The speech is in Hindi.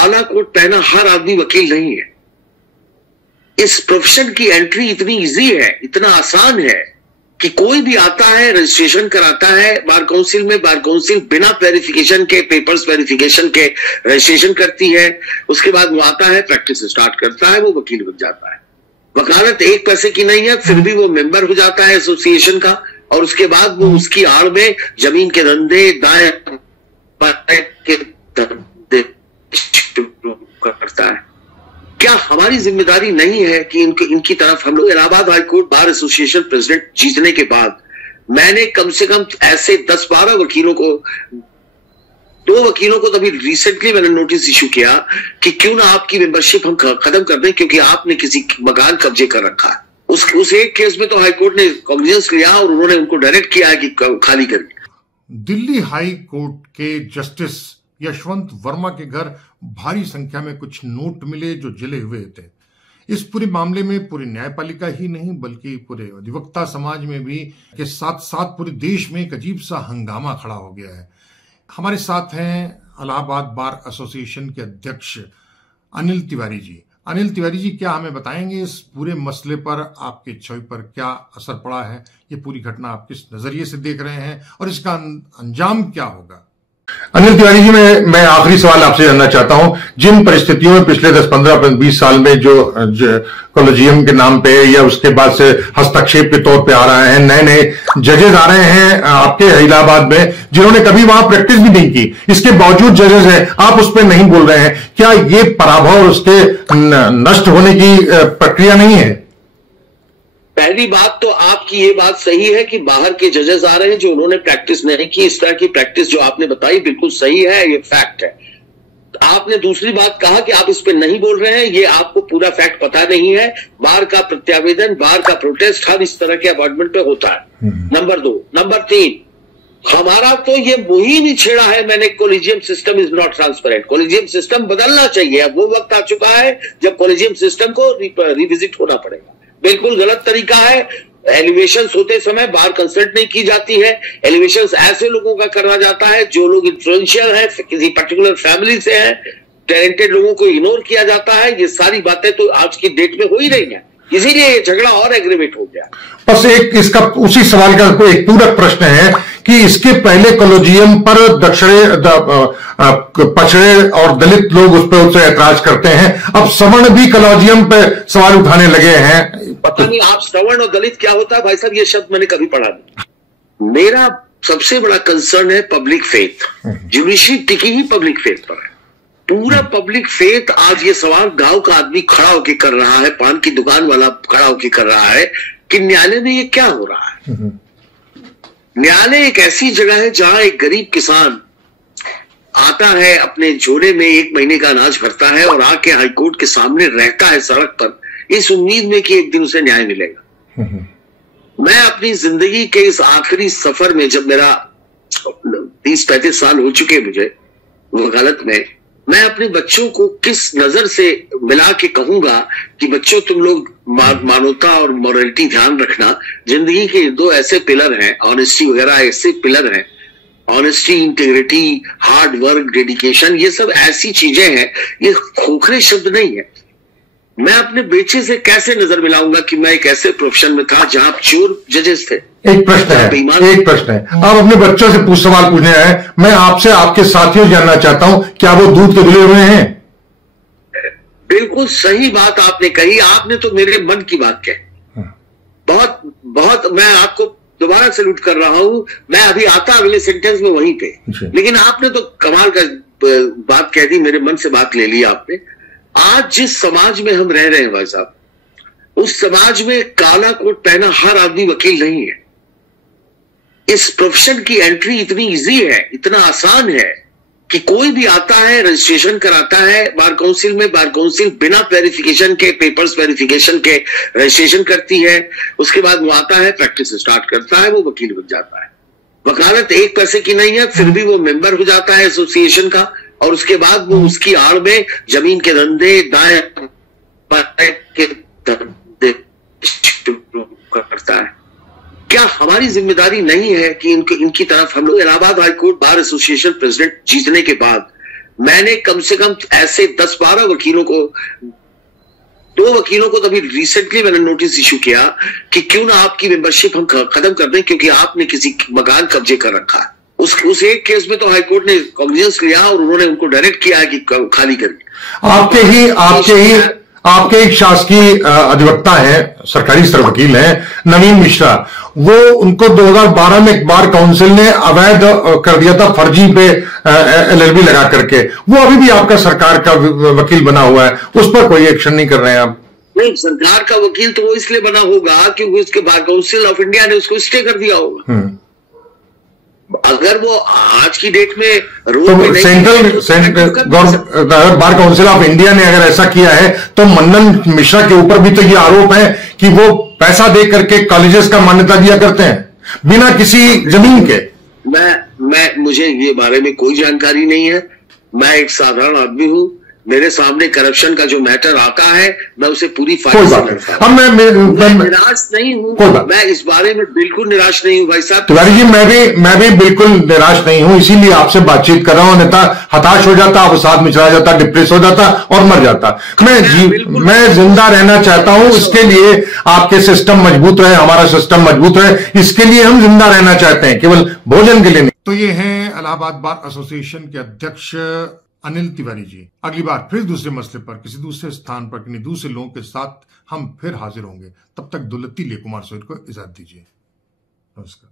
काला कोट पहना हर आदमी वकील नहीं है। इस प्रोफेशन की एंट्री इतनी इजी है, इतना आसान है कि कोई भी आता है, रजिस्ट्रेशन कराता है बार काउंसिल में, बार काउंसिल बिना वेरिफिकेशन के, पेपर्स वेरिफिकेशन के रजिस्ट्रेशन करती है। उसके बाद वो आता है, प्रैक्टिस स्टार्ट करता है, वो वकील बन जाता है। वकालत एक पैसे की नहीं है, फिर भी वो मेंबर हो जाता है एसोसिएशन का, और उसके बाद वो उसकी आड़ में जमीन के धंधे, दाएं के धंधे शुरू करता है। क्या हमारी जिम्मेदारी नहीं है कि इनकी तरफ हम लोग? Allahabad high court bar association president जीतने के बाद मैंने कम से कम ऐसे 10-12 वकीलों को, 2 वकीलों को तभी रिसेंटली मैंने नोटिस इशू किया कि क्यों ना आपकी मेंबरशिप हम खत्म कर दें, क्योंकि आपने किसी मकान कब्जे कर रखा है। उस एक केस में तो हाईकोर्ट ने कॉग्निजेंस लिया और उन्होंने उनको डायरेक्ट किया है कि खाली करिए। दिल्ली हाई कोर्ट के जस्टिस यशवंत वर्मा के घर भारी संख्या में कुछ नोट मिले जो जले हुए थे। इस पूरे मामले में पूरी न्यायपालिका ही नहीं बल्कि पूरे अधिवक्ता समाज में भी के साथ साथ पूरे देश में एक अजीब सा हंगामा खड़ा हो गया है। हमारे साथ हैं इलाहाबाद बार एसोसिएशन के अध्यक्ष अनिल तिवारी जी। अनिल तिवारी जी, क्या हमें बताएंगे इस पूरे मसले पर, आपके छवि पर क्या असर पड़ा है? ये पूरी घटना आप किस नजरिए से देख रहे हैं और इसका अंजाम क्या होगा? अनिल तिवारी जी, मैं आखिरी सवाल आपसे जानना चाहता हूं। जिन परिस्थितियों में पिछले 10, 15, 20 साल में जो कॉलेजियम के नाम पे या उसके बाद से हस्तक्षेप के तौर पे आ रहे हैं, नए नए जजेस आ रहे हैं आपके इलाहाबाद में, जिन्होंने कभी वहां प्रैक्टिस भी नहीं की, इसके बावजूद जजेस हैं, आप उस पर नहीं बोल रहे हैं। क्या ये पराभव और उसके नष्ट होने की प्रक्रिया नहीं है? पहली बात तो आपकी ये बात सही है कि बाहर के जजेस आ रहे हैं जो उन्होंने प्रैक्टिस नहीं की। इस तरह की प्रैक्टिस जो आपने बताई बिल्कुल सही है, ये फैक्ट है। आपने दूसरी बात कहा कि आप इस पे नहीं बोल रहे हैं, ये आपको पूरा फैक्ट पता नहीं है। बार का प्रत्यावेदन, बार का प्रोटेस्ट हर इस तरह के अपॉइंटमेंट पे होता है। नंबर 2। नंबर 3, हमारा तो ये मुहिम ही छेड़ा है मैंने, collegium system is not transparent. Collegium system बदलना चाहिए। अब वो वक्त आ चुका है जब कॉलेजियम सिस्टम को रिविजिट होना पड़ेगा। बिल्कुल गलत तरीका है। एलिवेशंस होते समय बार कंसल्ट नहीं की जाती है। एलिवेशंस ऐसे लोगों का करना जाता है जो लोग इन्फ्लुएंशियल है, किसी पर्टिकुलर फैमिली से हैं, टैलेंटेड लोगों को इग्नोर किया जाता है। ये सारी बातें तो आज की डेट में हो ही रही हैं, इसीलिए ये झगड़ा और एग्रीवेट हो गया। बस एक इसका उसी सवाल का कोई एक पूरक प्रश्न है कि इसके पहले कॉलेजियम पर पछड़े और दलित लोग उस पर उससे ऐतराज करते हैं, अब सवर्ण भी कॉलेजियम पे सवाल उठाने लगे हैं। पता नहीं आप सवर्ण और दलित क्या होता है भाई साहब, ये शब्द मैंने कभी पढ़ा नहीं। मेरा सबसे बड़ा कंसर्न है पब्लिक फेथ। जुडिशरी टिकी ही पब्लिक फेथ पर है। पूरा पब्लिक फेथ आज ये सवाल गांव का आदमी खड़ा होकर कर रहा है, पान की दुकान वाला खड़ा होकर कर रहा है कि न्यायालय में ये क्या हो रहा है। न्यायालय एक ऐसी जगह है जहां एक गरीब किसान आता है, अपने झोले में 1 महीने का अनाज भरता है और आके हाईकोर्ट के सामने रहता है सड़क पर, इस उम्मीद में कि एक दिन उसे न्याय मिलेगा। मैं अपनी जिंदगी के इस आखिरी सफर में, जब मेरा 30-35 साल हो चुके मुझे वकालत में, मैं अपने बच्चों को किस नजर से मिला के कहूंगा कि बच्चों तुम लोग मानवता और मॉरलिटी ध्यान रखना। जिंदगी के 2 ऐसे पिलर हैं, ऑनेस्टी वगैरह ऐसे पिलर हैं, honesty, integrity, hard work, dedication, ये सब ऐसी चीजें हैं, ये खोखरे शब्द नहीं है। मैं अपने बेटे से कैसे नजर मिलाऊंगा कि मैं एक ऐसे प्रोफेशन में था जहां चोर जजेस थे। एक प्रश्न है, आप अपने बच्चों से सवाल पूछने आए, मैं आपसे आपके साथियों से जानना चाहता हूं, क्या वो दूध के धुले हुए हैं? बिल्कुल सही बात आपने कही। आपने तो मेरे मन की बात कही। बहुत बहुत मैं आपको दोबारा सैल्यूट कर रहा हूं। मैं अभी आता अगले सेंटेंस में वहीं पे, लेकिन आपने तो कमाल का बात कह दी, मेरे मन से बात ले ली आपने। आज जिस समाज में हम रह रहे हैं भाई साहब, उस समाज में काला कोट पहना हर आदमी वकील नहीं है। इस प्रोफेशन की एंट्री इतनी इजी है, इतना आसान है कि कोई भी आता है, रजिस्ट्रेशन कराता है बार काउंसिल में, बार काउंसिल बिना वेरिफिकेशन के, पेपर्स वेरिफिकेशन के रजिस्ट्रेशन करती है। उसके बाद वो आता है, प्रैक्टिस स्टार्ट करता है, वो वकील बन जाता है। वकालत एक पैसे की नहीं है, फिर भी वो मेंबर हो जाता है एसोसिएशन का, और उसके बाद वो उसकी आड़ में जमीन के धंधे, दाएं के धंधे शुरू करता है। क्या हमारी जिम्मेदारी नहीं है कि इनकी तरफ हम लोग? Allahabad high court bar association president जीतने के बाद मैंने कम से कम ऐसे 10-12 वकीलों को, 2 वकीलों को तभी रिसेंटली मैंने नोटिस इशू किया कि क्यों ना आपकी मेंबरशिप हम खत्म कर दें क्योंकि आपने किसी मकान कब्जे कर रखा है। उस एक केस में तो हाईकोर्ट ने कॉग्निजेंस लिया और उन्होंने उनको डायरेक्ट किया है कि खाली करें। आपके एक शासकीय अधिवक्ता है, सरकारी स्तर वकील हैं, नवीन मिश्रा, वो उनको 2012 में एक बार काउंसिल ने अवैध कर दिया था, फर्जी पे LLB लगा करके। वो अभी भी आपका सरकार का वकील बना हुआ है, उस पर कोई एक्शन नहीं कर रहे हैं आप? नहीं, सरकार का वकील तो वो इसलिए बना होगा क्योंकि उसके बार काउंसिल ऑफ इंडिया ने उसको स्टे कर दिया होगा। अगर वो आज की डेट में तो central bar council of India ने अगर ऐसा किया है तो मन्नन मिश्रा के ऊपर भी तो ये आरोप है कि वो पैसा दे करके कॉलेजेस का मान्यता दिया करते हैं बिना किसी जमीन के। मुझे ये बारे में कोई जानकारी नहीं है। मैं एक साधारण आदमी हूं, मेरे सामने करप्शन का जो मैटर आता है मैं उसे पूरी फाइल से लड़ता हूं। मैं निराश नहीं हूं, मैं इस बारे में बिल्कुल निराश नहीं हूं भाई साहब। तिवारी जी, मैं भी बिल्कुल निराश नहीं हूं, इसीलिए आपसे बातचीत कर रहा हूं। नेता हताश हो जाता, अवसाद में चला जाता, डिप्रेस हो जाता और मर जाता। मैं जिंदा रहना चाहता हूं, इसके लिए आपके सिस्टम मजबूत रहे, हमारा सिस्टम मजबूत रहे, इसके लिए हम जिंदा रहना चाहते हैं, केवल भोजन के लिए नहीं। तो ये हैं इलाहाबाद बार एसोसिएशन के अध्यक्ष अनिल तिवारी जी। अगली बार फिर दूसरे मसले पर, किसी दूसरे स्थान पर, किसी दूसरे लोगों के साथ हम फिर हाजिर होंगे। तब तक दुलती ले कुमार सोइल को इजाजत दीजिए। नमस्कार।